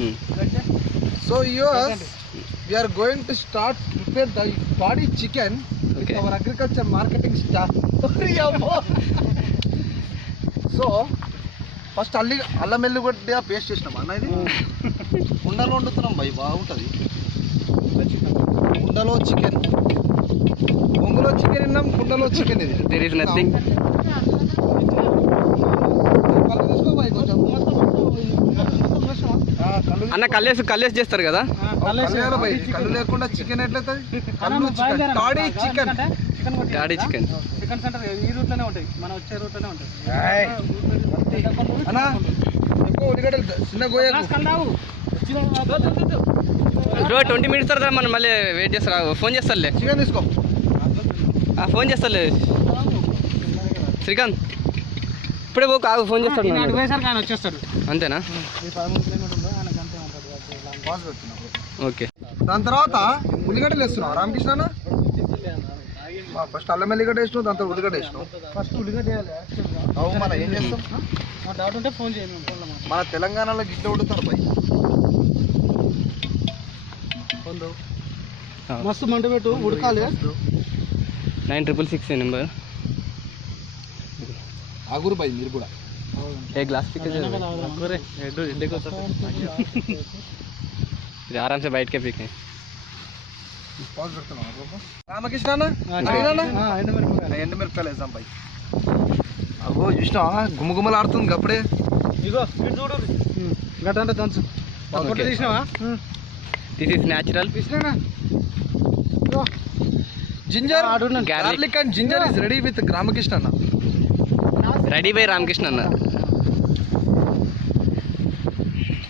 So yours, we are going to start prepare the body chicken with our agriculture marketing staff. So first అల్లం వెల్లుగడ్డ paste చేసినాం అన్న. ఇది కుండలో వండుతున్నాం భయ్, బాగుంటుంది. కుండలో చికెన్, బొంగులో చికెన్ తిన్నాం, కుండలో చికెన్. ఇది దేర్ ఇస్ నథింగ్. అన్న కల్లేసి చేస్తారు కదా. కళ్ళు లేకుండా చికెన్ ఎట్లవుతుంది? టాడీ చికెన్ చికెన్ సెంటర్ ఈ రూట్లోనే ఉంటాయి, మనం వచ్చే రూట్లోనే ఉంటాయి. అన్నా ఎక్కువ ఉల్లిగడ్డలు చిన్న గోయకు. బ్రో 20 minutes తర్వాత మనం మళ్ళీ వెయిట్ చేస్తారా? ఫోన్ చేస్తారులే. చికెన్ తీసుకో. ఫోన్ చేస్తారులే శ్రీకాంత్. ఇప్పుడే పోకు, ఆగు, ఫోన్ చేస్తాడు. వచ్చేస్తాడు అంతేనా? ఓకే. దాని తర్వాత ఉల్లిగడ్డలు వేస్తున్నావు రామకృష్ణ. ఫస్ట్ అల్లం ఎల్లిగడ్డ వేసినావు, దాని తర్వాత ఉల్లిగడ్డ వేసినావు. ఫస్ట్ ఉల్లిగడ్డ వేయాలి. అవు మన ఏం చేస్తాం? డౌట్ ఉంటే ఫోన్ చేయండి. మన తెలంగాణలో గిట్ల ఉడుతారు భయ్. మస్తు మంట పెట్టు, ఉడకాలి. 9666 నెంబర్. ఆగురు భయ్ మీరు కూడా. ఏ గ్లాస్ पिके आराम से बैठ के पीके. రామకృష్ణ ఎండుమిరపకాయలు వేసాం భయ్. అగో చూసినా గుమ్మగుమ్మలు ఆడుతుంది అప్పుడే. ఇగో చూడు గట్టంటే దంచు తీసినావా? This is natural. Ginger garlic and ginger is ready with Ramakrishna అన్న. రెడీ బై రామకృష్ణ అన్న.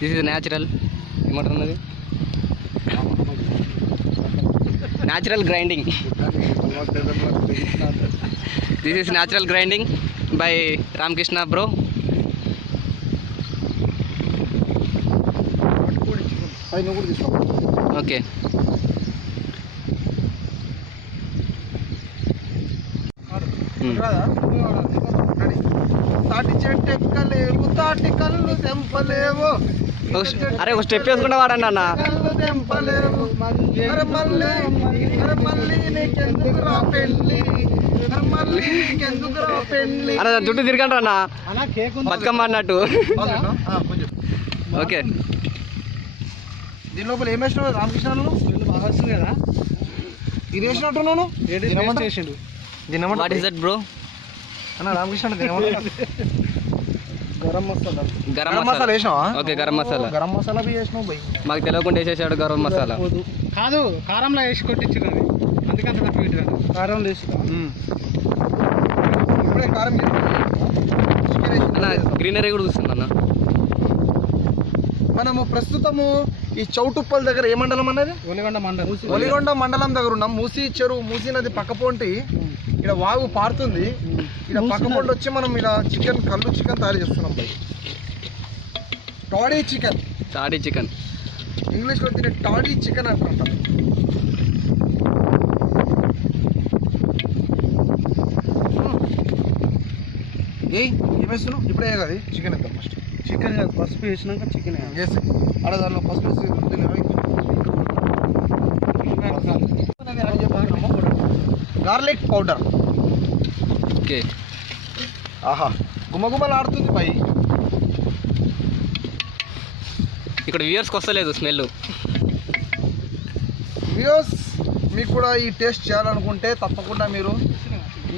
This is natural. ఏమంటున్నది? Natural grinding. This is natural grinding by Ramakrishna bro. Okay. తాటి చెట్టు ఎక్కలేవు, తాటి కళ్ళు తెంపలేవు. అరే ఒక స్టెప్ వేసుకుంటా వాడండి అన్న. కళ్ళు తెంపలేవు మళ్ళీ నీకెందుకురా పెళ్ళి, మళ్ళీ నీకెందుకురా పెళ్ళి. అన్న చుట్టూ తిరగండి అన్న, బతుకమ్మ అన్నట్టు. ఓకే. దీని లోపల ఏం వేసినావు రామకృష్ణను? బాగా వస్తుంది కదా. ఇది వేసినట్టున్నాను. What is that bro? అన్న రామకృష్ణ గరం మసాలా. గరం మసాలా వేసినావా? ఓకే, గరం మసాలా. గరం మసాలా బి వేసినావు భయ్. మాకు తెలియకుండా వేసేసాడు గరం మసాలా. కాదు, కారంలో వేసి కొట్టించు. అందుకంత తక్కువ కారంలో వేసి ఇప్పుడే కారం అన్న. గ్రీనరీ కూడా చూస్తుంది అన్న. మనము ప్రస్తుతము ఈ చౌటుప్పల్ దగ్గర ఏ మండలం అన్నది? ఒలిగొండ మండలం దగ్గర ఉన్నాం. మూసీ చెరువు, మూసీ నది పక్కపోంటి ఇక్కడ వాగు పారుతుంది. ఇక్కడ పక్కపోంటి వచ్చి మనం ఇలా చికెన్, కళ్ళు చికెన్ తయారు చేస్తున్నాం భయ్. టాడీ చికెన్ ఇంగ్లీష్లో దీన్ని టాడీ చికెన్ అంటారు. ఏం వేస్తున్నావు? ఇప్పుడే కదా చికెన్ వేద్దాం. ఫస్ట్ చికెన్ కాదు, పసుపు వేసినాక చికెన్ వేసి అక్కడ దానిలో పసుపు వేసి గార్లిక్ పౌడర్. ఓకే. ఆహా గుమ్మగుమ్మలు ఆడుతుంది పై. ఇక్కడ వ్యూయర్స్కి వస్తలేదు స్మెల్. వ్యూయర్స్ మీకు కూడా ఈ టేస్ట్ చేయాలనుకుంటే తప్పకుండా మీరు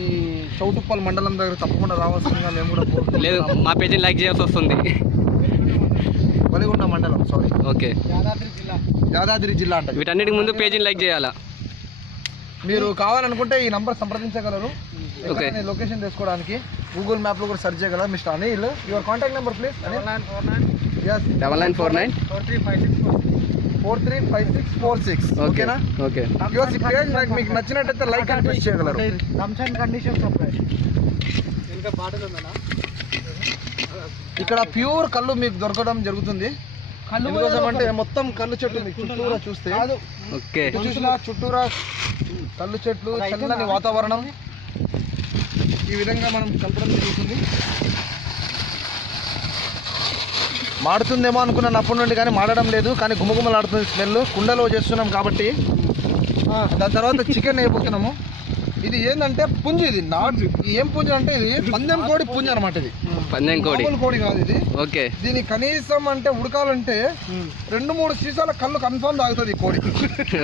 ఈ చౌటుప్పల్ మండలం దగ్గర తప్పకుండా రావాల్సిందిగా మేము కూడా లేదు, మా పేజీని లైక్ చేయాల్సి వస్తుంది. ఒలిగొండ మండలం, సారీ. ఓకే. యాదాద్రి జిల్లా అంటే. వీటన్నిటికి ముందు పేజీని లైక్ చేయాలా? మీరు కావాలనుకుంటే ఈ నంబర్ సంప్రదించగలరు. ఓకే. లొకేషన్ తెలుసుకోవడానికి గూగుల్ మ్యాప్లో కూడా సెర్చ్ చేయగలరు. Mister Anil, your contact number please. 9949435646. ఓకేనా? ఓకే. మీకు నచ్చినట్టయితే లైక్ అండ్ ట్వీట్ చేయగలరు. ఇక్కడ ప్యూర్ కళ్ళు మీకు దొరకడం జరుగుతుంది. ఎందుకోసం అంటే మొత్తం కళ్ళు చెట్లు చుట్టూరా చూస్తే చూసినా చుట్టూరా కళ్ళు చెట్లు, చల్లని వాతావరణం. ఈ విధంగా మనం కలపడం జరుగుతుంది. మాడుతుందేమో అనుకున్నాను అప్పటి నుండి, కానీ మాడడం లేదు. కానీ గుమగుమలాడుతుంది స్మెల్. కుండలో చేస్తున్నాం కాబట్టి దాని తర్వాత చికెన్ వేయబోతున్నాము. ఇది ఏంటంటే పుంజు, ఇది ఏం పుంజు అంటే ఇది పందెం కోడి పుంజు అనమాట. ఇది పందెం కోడి, మామూలు కోడి కాదు ఇది. ఓకే. దీని కనీసం అంటే ఉడకాలంటే 2-3 సీసాల కళ్ళు కన్ఫర్మ్ తాగుతుంది ఈ కోడి.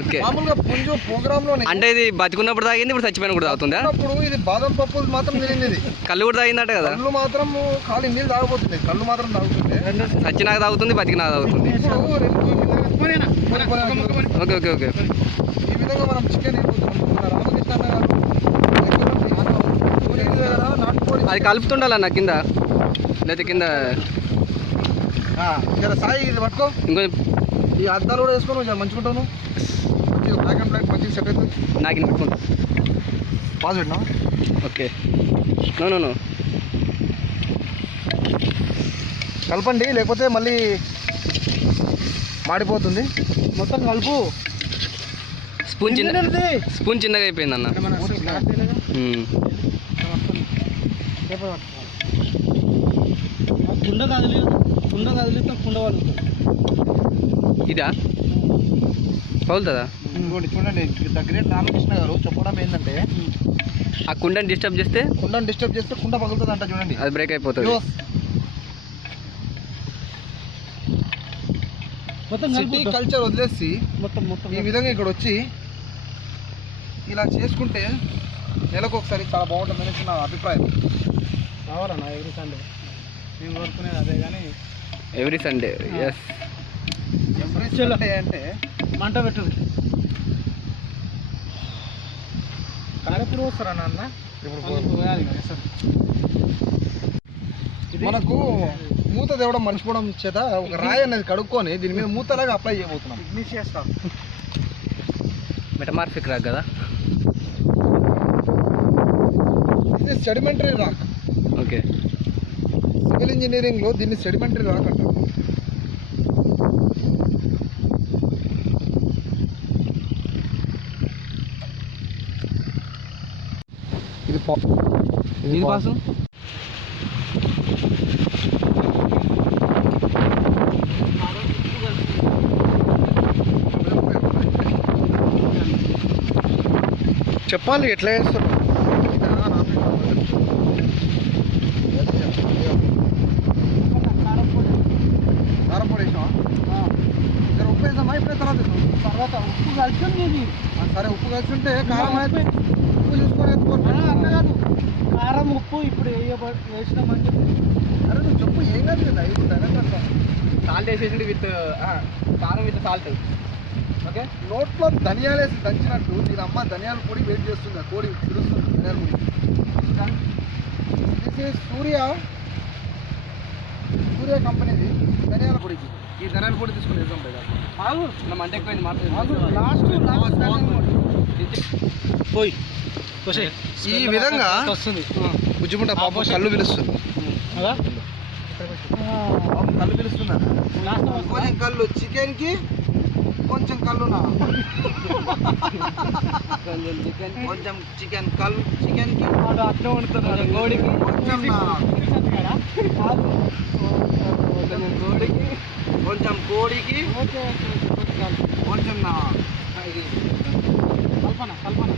ఓకే. మామూలుగా పుంజు ప్రోగ్రామ్ లో అంటే ఇది బతికున్నప్పుడు తాగింది, ఇప్పుడు చచ్చిపోయిన కూడా తాగుతుందా? అప్పుడు ఇది బాదం పప్పులు మాత్రం తినింది. ఇది కళ్ళు కూడా తాగిందట కదా? కళ్ళు మాత్రం ఖాళీ నీళ్ళు తాగబోతుంది, కళ్ళు మాత్రం తాగుతుంది. చచ్చినాక తాగుతుంది, బతికినాక తాగుతుంది. Okay okay okay. ఈ విధంగా మనం చికెన్ వేయబోతున్నాం. మన రామకృష్ణ అన్న గారు నాటుకోడి అది కలుపుతుండాలన్న కింద, లేకపోతే కింద ఇక్కడ సాయి ఇది పట్టుకో. ఇంకో ఈ అద్దాలు కూడా వేసుకొని కొంచెం మంచుకుంటాను. మంచిగా బ్లాక్ అండ్ బ్లాక్ మంచిగా సెట్ అవుతుంది. నాకు పెట్టుకుంటా. పాజ్ పెట్టినా. ఓకే. నో నో నో, కలపండి లేకపోతే మళ్ళీ మాడిపోతుంది. మొత్తం కలుపు. స్పూన్ చిన్నగా అయిపోయింది అన్న. కుండ కదిలితే కుండ వాళ్ళు ఇదా పగులుతుందా? ఇంకోటి చూడండి, ద గ్రేట్ రామకృష్ణ గారు చెప్పడం ఏంటంటే ఆ కుండని డిస్టర్బ్ చేస్తే కుండ పగులుతుంది అంట. చూడండి, అది బ్రేక్ అయిపోతుంది. సిటీ కల్చర్ వదిలేసి మొత్తం ఈ విధంగా ఇక్కడ వచ్చి ఇలా చేసుకుంటే నెలకు ఒకసారి చాలా బాగుంటుంది అనేసి నా అభిప్రాయం. కావాలన్నా ఎవ్రీ సండే నేను కోరుకునేది అదే. కానీ ఎవ్రీ సండే ఎస్. ఎవ్రీ సండే అంటే మంట పెట్టుది. కారెప్పుడు వస్తారా నాన్న? మనకు మూత తేవడం మర్చిపోవడం చేత ఒక రాయి అనేది కడుక్కొని దీని మీద మూతలాగా అప్లై చేయబోతున్నాం. మిస్ చేస్తాం. మెటమార్ఫిక్ రాక్ కదా? ఇది sedimentary rock. Okay. Civil engineering లో దీన్ని సెడిమెంటరీ రాక్ అంటారు. ఇది పాసం చెప్పాలి ఎట్లా చేస్తారు. కారం పొడి వేసామా? ఉప్పు వేసామా? ఇప్పుడే తర్వాత ఉప్పు కలిసి సరే, ఉప్పు కలిసి ఉంటే కారం అయితే ఉప్పు చూసుకొని వేసుకోవాలి. అట్లా కాదు, కారం ఉప్పు ఇప్పుడు వేసినామని చెప్పి. అరే నువ్వు చెప్పు, ఏం కాదు కదా. ఇప్పుడు సాల్ట్ వేసేసింది విత్ కారం విత్ సాల్ట్. ఓకే. నోట్లో ధనియాలు వేసి దంచినట్టు దీని అమ్మ ధనియాల పొడి వెయిట్ చేస్తుంది. కోడి పిలుస్తుంది ధనియాల పొడి. దిస్ ఈజ్ సూర్య కంపెనీది ధనియాల పొడికి. ఈ ధనియాల పొడి తీసుకుని వేసాం కదా. మంట ఎక్కువైంది. పోయి ఈ విధంగా వస్తుంది. బుజ్జిముంట పాపం కళ్ళు పిలుస్తుంది. పాపం కళ్ళు పిలుస్తున్నా. కొంచెం కళ్ళు చికెన్కి, కొంచెం కళ్ళు కొంచెం చికెన్ కళ్ళు చికెన్కి, అట్లా వండుతున్నాడు కోడికి. కొంచెం కోడికి, కొంచెం కోడికి, కొంచెం కల్పన